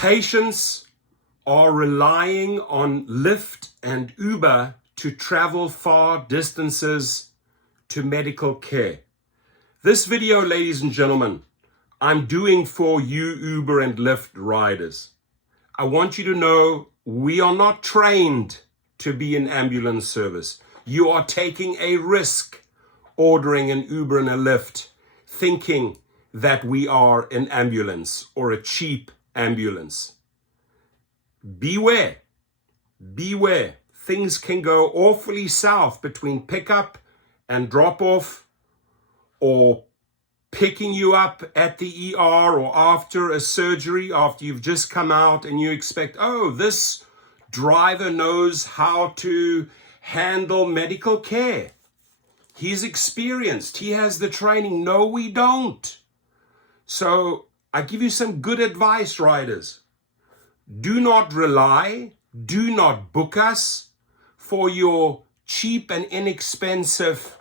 Patients are relying on Lyft and Uber to travel far distances to medical care. This video, ladies and gentlemen, I'm doing for you Uber and Lyft riders. I want you to know we are not trained to be an ambulance service. You are taking a risk ordering an Uber and a Lyft, thinking that we are an ambulance or a cheap ambulance. Beware, beware. Things can go awfully south between pickup and drop off, or picking you up at the ER or after a surgery, after you've just come out and you expect, oh, this driver knows how to handle medical care. He's experienced. He has the training. No, we don't. So I give you some good advice, riders. Do not rely, do not book us for your cheap and inexpensive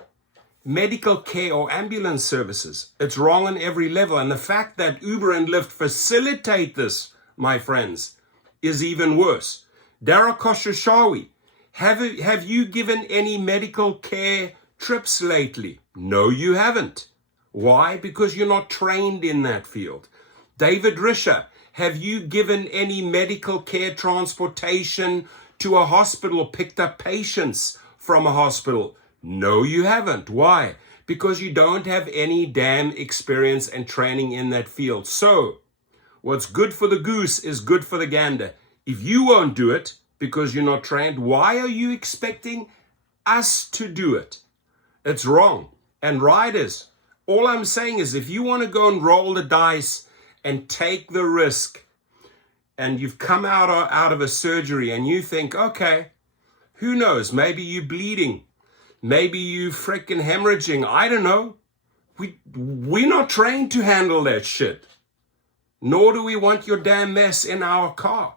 medical care or ambulance services. It's wrong on every level. And the fact that Uber and Lyft facilitate this, my friends, is even worse. Dara Khosrowshahi, have you given any medical care trips lately? No, you haven't. Why? Because you're not trained in that field. David Risher, have you given any medical care transportation to a hospital, picked up patients from a hospital? No, you haven't. Why? Because you don't have any damn experience and training in that field. So, what's good for the goose is good for the gander. If you won't do it because you're not trained, why are you expecting us to do it? It's wrong. And riders, all I'm saying is if you want to go and roll the dice and take the risk, and you've come out of a surgery and you think, okay, who knows, maybe you're bleeding, maybe you freaking hemorrhaging, I don't know. We're not trained to handle that shit. Nor do we want your damn mess in our car.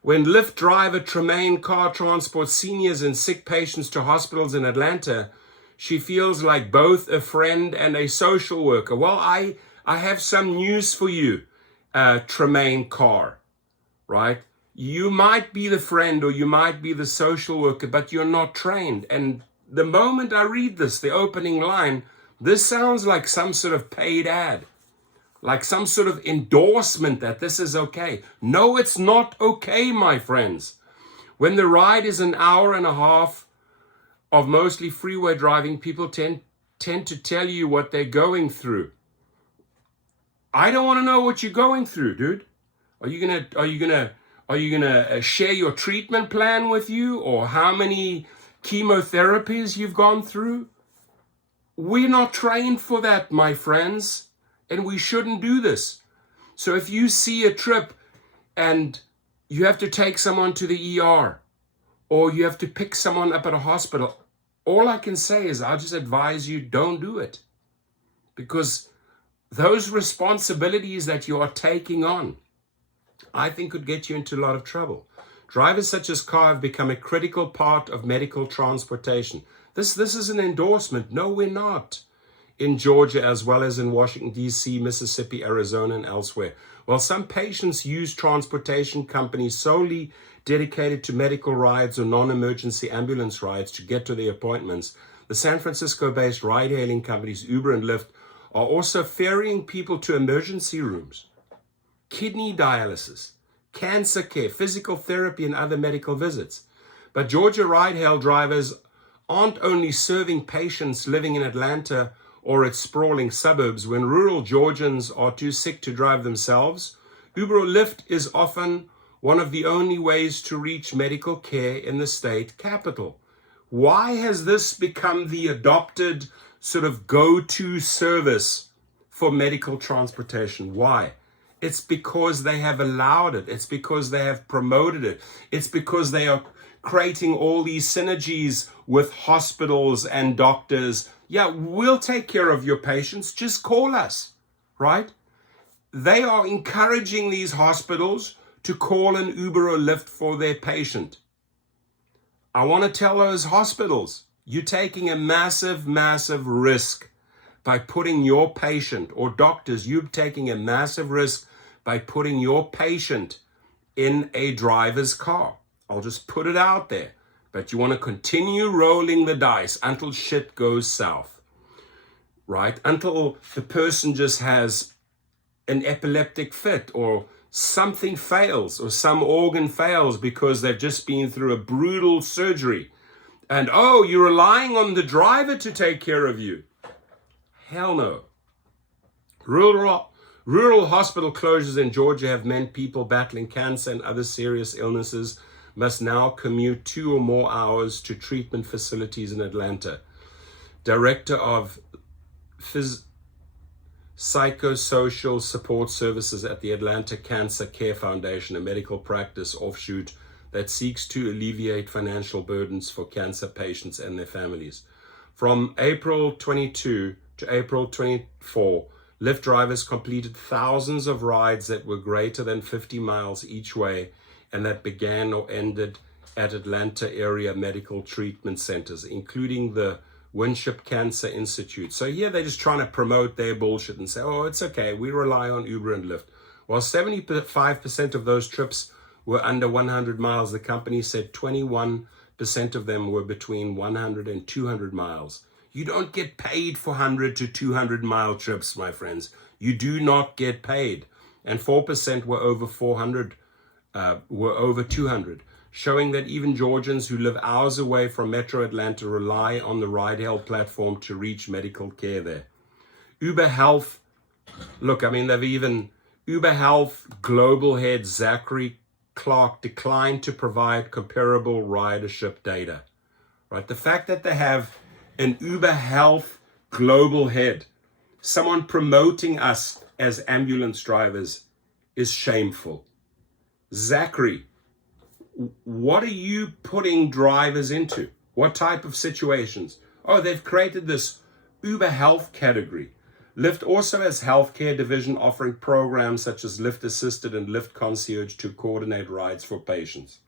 When Lyft driver Tremaine Carr transports seniors and sick patients to hospitals in Atlanta, she feels like both a friend and a social worker. Well, I have some news for you, Tremaine Carr, right? You might be the friend or you might be the social worker, but you're not trained. And the moment I read this, the opening line, this sounds like some sort of paid ad, like some sort of endorsement that this is okay. No, it's not okay, my friends. When the ride is an hour and a half of mostly freeway driving, people tend to tell you what they're going through. I don't want to know what you're going through, dude. Are you gonna share your treatment plan with you, or how many chemotherapies you've gone through? We're not trained for that, my friends, and we shouldn't do this. So if you see a trip and you have to take someone to the ER, or you have to pick someone up at a hospital, all I can say is I'll just advise you, don't do it. Because those responsibilities that you are taking on, I think could get you into a lot of trouble. Drivers such as Carr have become a critical part of medical transportation. This is an endorsement. No, we're not. In Georgia, as well as in Washington, D.C., Mississippi, Arizona, and elsewhere. While some patients use transportation companies solely dedicated to medical rides or non-emergency ambulance rides to get to their appointments, the San Francisco-based ride-hailing companies Uber and Lyft are also ferrying people to emergency rooms, kidney dialysis, cancer care, physical therapy, and other medical visits. But Georgia ride-hail drivers aren't only serving patients living in Atlanta or its sprawling suburbs. When rural Georgians are too sick to drive themselves, Uber or Lyft is often one of the only ways to reach medical care in the state capital. Why has this become the adopted sort of go-to service for medical transportation? Why? It's because they have allowed it. It's because they have promoted it. It's because they are creating all these synergies with hospitals and doctors. Yeah, we'll take care of your patients. Just call us, right? They are encouraging these hospitals to call an Uber or Lyft for their patient. I want to tell those hospitals, you're taking a massive, massive risk by putting your patient, or doctors, you're taking a massive risk by putting your patient in a driver's car. I'll just put it out there. But you want to continue rolling the dice until shit goes south, right? Until the person just has an epileptic fit or something fails or some organ fails because they've just been through a brutal surgery. And, oh, you're relying on the driver to take care of you. Hell no. Rural hospital closures in Georgia have meant people battling cancer and other serious illnesses must now commute 2 or more hours to treatment facilities in Atlanta. Director of Psychosocial Support Services at the Atlanta Cancer Care Foundation, a medical practice offshoot that seeks to alleviate financial burdens for cancer patients and their families. From April 22 to April 24, Lyft drivers completed thousands of rides that were greater than 50 miles each way and that began or ended at Atlanta area medical treatment centers, including the Winship Cancer Institute. So here they're just trying to promote their bullshit and say, oh, it's okay, we rely on Uber and Lyft. While 75% of those trips were under 100 miles, the company said 21% of them were between 100 and 200 miles. You don't get paid for 100 to 200 mile trips, my friends. You do not get paid. And 4% were over 200, showing that even Georgians who live hours away from Metro Atlanta rely on the ride-hail platform to reach medical care there. Uber Health, Uber Health global head Zachary Clark declined to provide comparable ridership data. Right? The fact that they have an Uber Health global head, someone promoting us as ambulance drivers, is shameful. Zachary, what are you putting drivers into? What type of situations? Oh, they've created this Uber Health category. Lyft also has healthcare division offering programs such as Lyft Assisted and Lyft Concierge to coordinate rides for patients.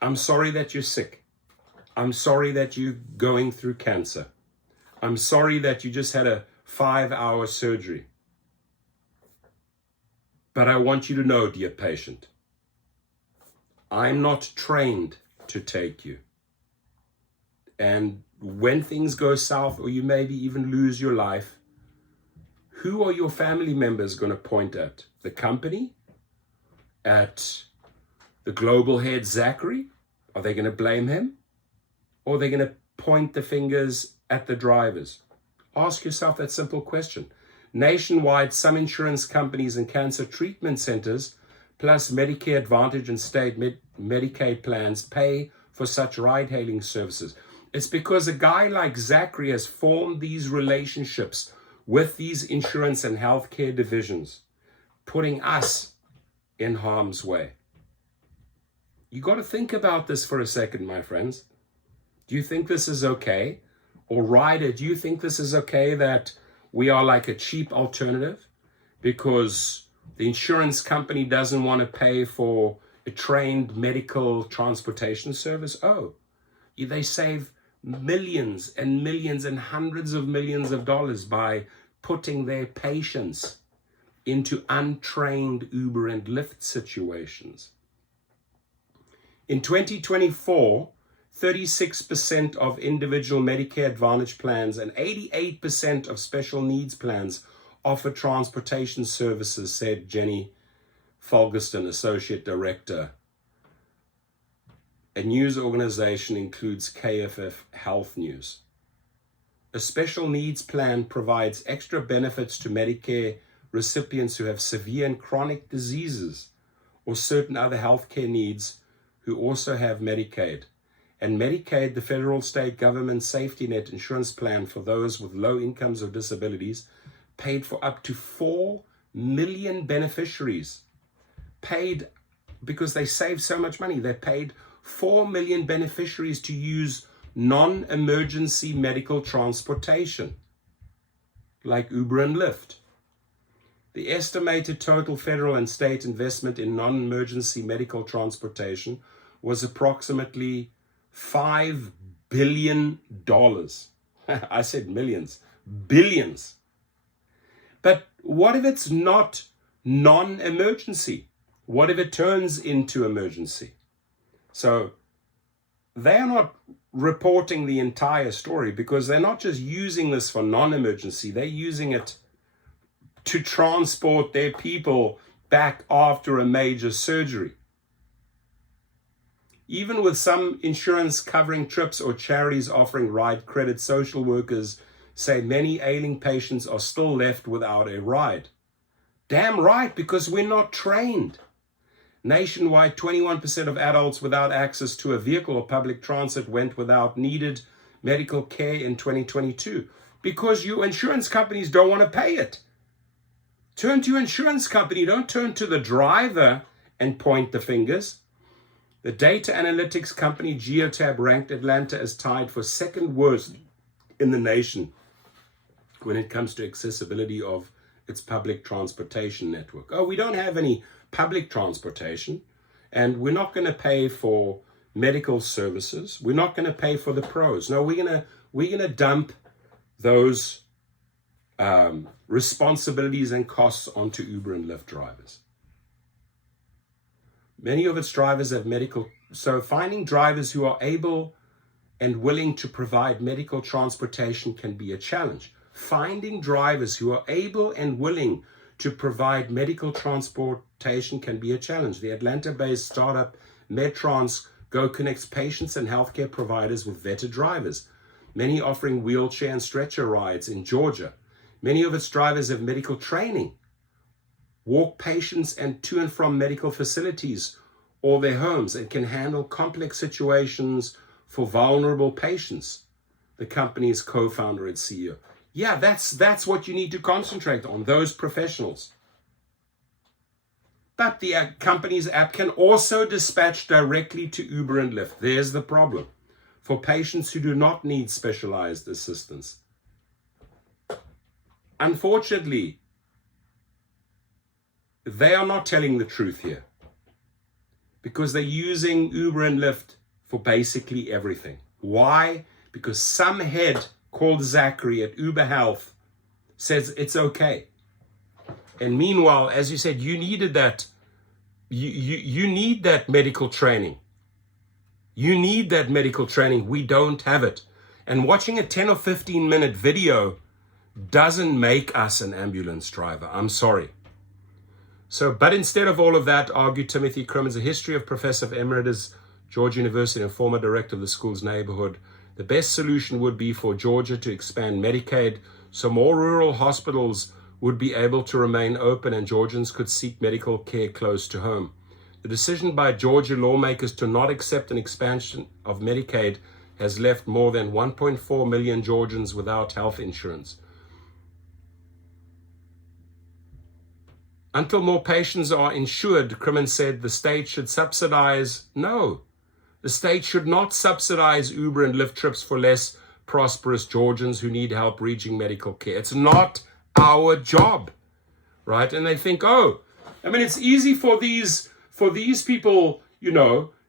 I'm sorry that you're sick. I'm sorry that you're going through cancer. I'm sorry that you just had a 5-hour surgery. But I want you to know, dear patient, I'm not trained to take you. And when things go south or you maybe even lose your life, who are your family members going to point at? The company? At the global head, Zachary? Are they going to blame him? Or are they going to point the fingers at the drivers? Ask yourself that simple question. Nationwide, some insurance companies and cancer treatment centers, plus Medicare Advantage and state Medicaid plans, pay for such ride-hailing services. It's because a guy like Zachary has formed these relationships with these insurance and healthcare divisions, putting us in harm's way. You got to think about this for a second, my friends. Do you think this is okay? Or rider, do you think this is okay that we are like a cheap alternative because the insurance company doesn't want to pay for a trained medical transportation service? Oh, they save millions and millions and hundreds of millions of dollars by putting their patients into untrained Uber and Lyft situations. In 2024, 36% of individual Medicare Advantage plans and 88% of special needs plans offer transportation services, said Jenny Fulgerston, Associate Director. A news organization includes KFF Health News. A special needs plan provides extra benefits to Medicare recipients who have severe and chronic diseases or certain other healthcare needs who also have Medicaid. And Medicaid, the federal state government safety net insurance plan for those with low incomes or disabilities, paid for up to 4 million beneficiaries. Paid because they saved so much money. They paid 4 million beneficiaries to use non-emergency medical transportation, like Uber and Lyft. The estimated total federal and state investment in non-emergency medical transportation was approximately $5 billion. I said millions, billions. But what if it's not non-emergency? What if it turns into emergency? So they're not reporting the entire story, because they're not just using this for non-emergency, they're using it to transport their people back after a major surgery. Even with some insurance covering trips or charities offering ride credit, social workers say many ailing patients are still left without a ride. Damn right, because we're not trained. Nationwide, 21% of adults without access to a vehicle or public transit went without needed medical care in 2022 because your insurance companies don't want to pay it. Turn to your insurance company, don't turn to the driver and point the fingers. The data analytics company Geotab ranked Atlanta as tied for second worst in the nation when it comes to accessibility of its public transportation network. Oh, we don't have any public transportation, and we're not going to pay for medical services. We're not going to pay for the pros. No, we're going to dump those responsibilities and costs onto Uber and Lyft drivers. Many of its drivers have medical, so finding drivers who are able and willing to provide medical transportation can be a challenge. Finding drivers who are able and willing to provide medical transportation can be a challenge. The Atlanta-based startup Medtrans Go connects patients and healthcare providers with vetted drivers, many offering wheelchair and stretcher rides in Georgia. Many of its drivers have medical training, walk patients to and from medical facilities or their homes, and can handle complex situations for vulnerable patients, the company's co-founder and CEO. Yeah, that's what you need to concentrate on, those professionals. But the company's app can also dispatch directly to Uber and Lyft. There's the problem. For patients who do not need specialized assistance. Unfortunately, they are not telling the truth here, because they're using Uber and Lyft for basically everything. Why? Because some head called Zachary at Uber Health says it's okay. And meanwhile, as you said, you needed that. You need that medical training. You need that medical training. We don't have it. And watching a 10 or 15 minute video doesn't make us an ambulance driver. I'm sorry. So, but instead of all of that, argued Timothy Crimmins, a history of Professor Emeritus, Georgia University, and former director of the school's neighborhood, the best solution would be for Georgia to expand Medicaid so more rural hospitals would be able to remain open and Georgians could seek medical care close to home. The decision by Georgia lawmakers to not accept an expansion of Medicaid has left more than 1.4 million Georgians without health insurance. Until more patients are insured, Crimmins said, the state should subsidize. No, the state should not subsidize Uber and Lyft trips for less prosperous Georgians who need help reaching medical care. It's not our job, right? And they think, oh, I mean, it's easy for these people,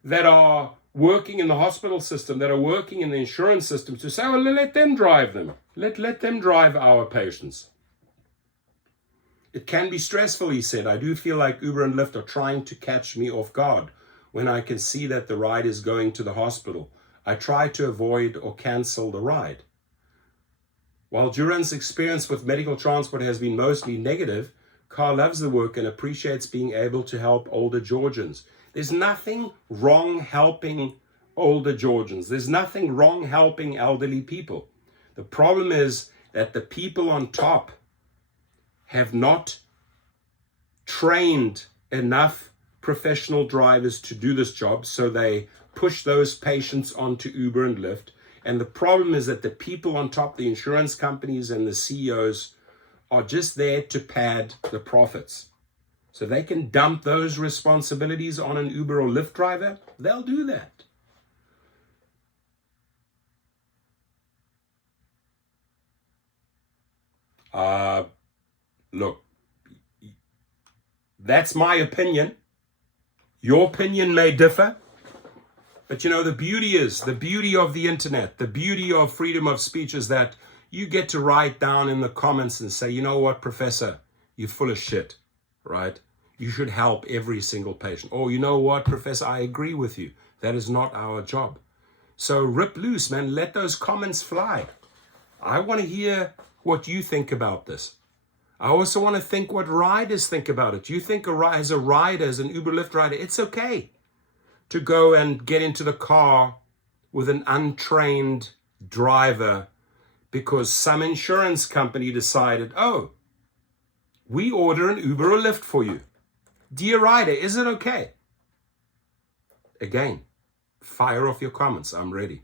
that are working in the hospital system, that are working in the insurance system, to say, well, let them drive them. Let them drive our patients. It can be stressful, he said. I do feel like Uber and Lyft are trying to catch me off guard when I can see that the ride is going to the hospital. I try to avoid or cancel the ride. While Duran's experience with medical transport has been mostly negative, Carl loves the work and appreciates being able to help older Georgians. There's nothing wrong helping older Georgians. There's nothing wrong helping elderly people. The problem is that the people on top have not trained enough professional drivers to do this job, so they push those patients onto Uber and Lyft. And the problem is that the people on top, the insurance companies and the CEOs, are just there to pad the profits. So they can dump those responsibilities on an Uber or Lyft driver. They'll do that. Look, that's my opinion. Your opinion may differ. But the beauty of the internet, the beauty of freedom of speech is that you get to write down in the comments and say, you know what, Professor, you're full of shit, right? You should help every single patient. Or you know what, Professor, I agree with you. That is not our job. So rip loose, man. Let those comments fly. I want to hear what you think about this. I also want to think what riders think about it. You think as a rider, as an Uber Lyft rider, it's okay to go and get into the car with an untrained driver because some insurance company decided, oh, we order an Uber or Lyft for you. Dear rider, is it okay? Again, fire off your comments. I'm ready.